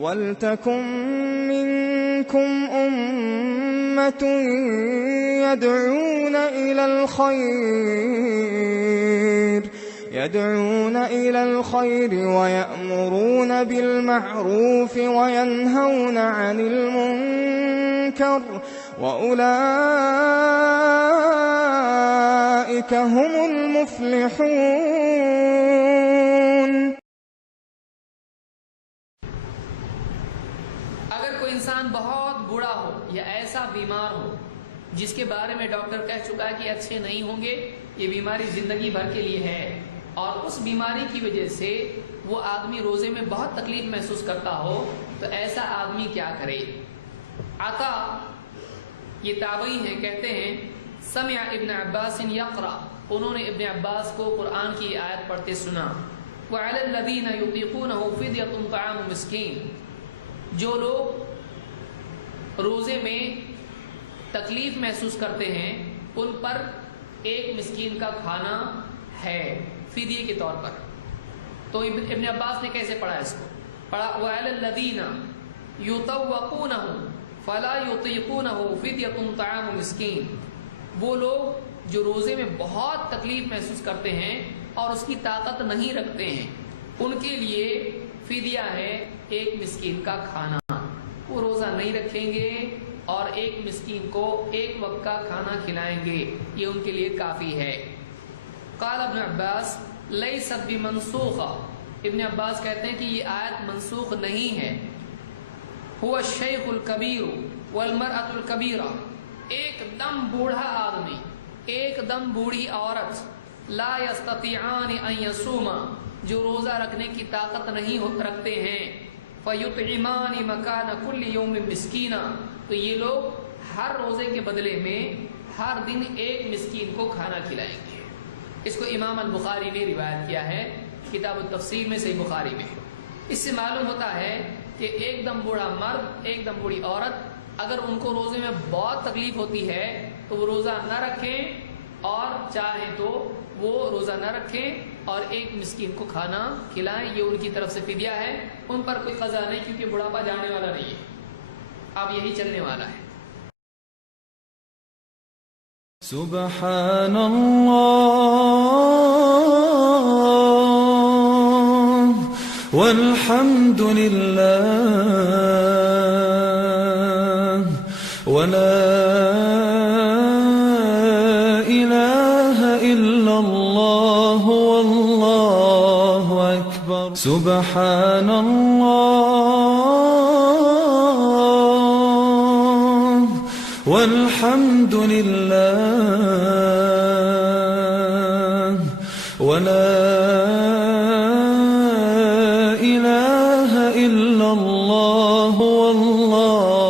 वल्तकुम मिनकुम उम्मतुन यदऊन इलल खैर वयअमुरून बिल मअरूफ वयन्हौन अनिल मुनकर वउलाइक हुमुल मुफ्लिहून। अगर कोई इंसान बहुत बूढ़ा हो या ऐसा बीमार हो जिसके बारे में डॉक्टर कह चुका है कि अच्छे नहीं होंगे, ये बीमारी जिंदगी भर के लिए है, और उस बीमारी की वजह से वो आदमी रोजे में बहुत तकलीफ महसूस करता हो, तो ऐसा आदमी क्या करे। आता ये ताबई हैं, कहते हैं समिअ इब्न अब्बास यक़रा, उन्होंने इब्न अब्बास को कुरान की आयत पढ़ते सुना, वअलल लज़ीना युतीक़ूनहु फ़िद्यतुन तआमु मिस्कीन, जो लोग रोजे में तकलीफ महसूस करते हैं उन पर एक मिस्कीन का खाना है फिदिये के तौर पर। तो इब्न अब्बास ने कैसे पढ़ा इसको, पढ़ा वअलल लज़ीना युतव्वक़ूनहु फला युतीक़ूनहु फ़िद्यतुन तआमु मिस्कीन, वो लोग जो रोजे में बहुत तकलीफ महसूस करते हैं और उसकी ताकत नहीं रखते हैं, उनके लिए फिदिया है एक मिस्कीन का खाना। वो रोजा नहीं रखेंगे और एक मिस्कीन को एक वक्त का खाना खिलाएंगे, ये उनके लिए काफी है। क़ाल इब्न अब्बास लैसत बिमंसूखा, इब्न अब्बास कहते हैं कि ये आयत मंसूख नहीं है। हुवा शैखुल कबीर वल मरअतुल कबीरा, एकदम बूढ़ा आदमी, एकदम बूढ़ी औरत, ला यस्ततिआन अन यसूमा, जो रोजा रखने की ताकत नहीं रखते हैं, फयुतइमानी मकान कुल्ली यौमिन मिस्कीना, तो ये लोग हर रोजे के बदले में हर दिन एक मिस्कीन को खाना खिलाएंगे। इसको इमाम अल बुखारी ने रिवायत किया है किताब तफसीर में, सही बुखारी में। इससे मालूम होता है कि एकदम बूढ़ा मर्द, एकदम बूढ़ी औरत, अगर उनको रोजे में बहुत तकलीफ होती है तो वो रोजा न रखें, और चाहें तो वो रोजा न रखें और एक मिस्कीन को खाना खिलाएं, ये उनकी तरफ से फिदिया है। उन पर कोई क़ज़ा नहीं, क्योंकि बुढ़ापा जाने वाला नहीं है, अब यही चलने वाला है। सुब्हानल्लाह वल्हम्दुलिल्लाह वला इलाहा इल्लल्लाह वल्लाहु अकबर। सुब्हानल्लाह वल्हम्दुलिल्लाह वला इलाहा इल्लल्लाह वल्लाहु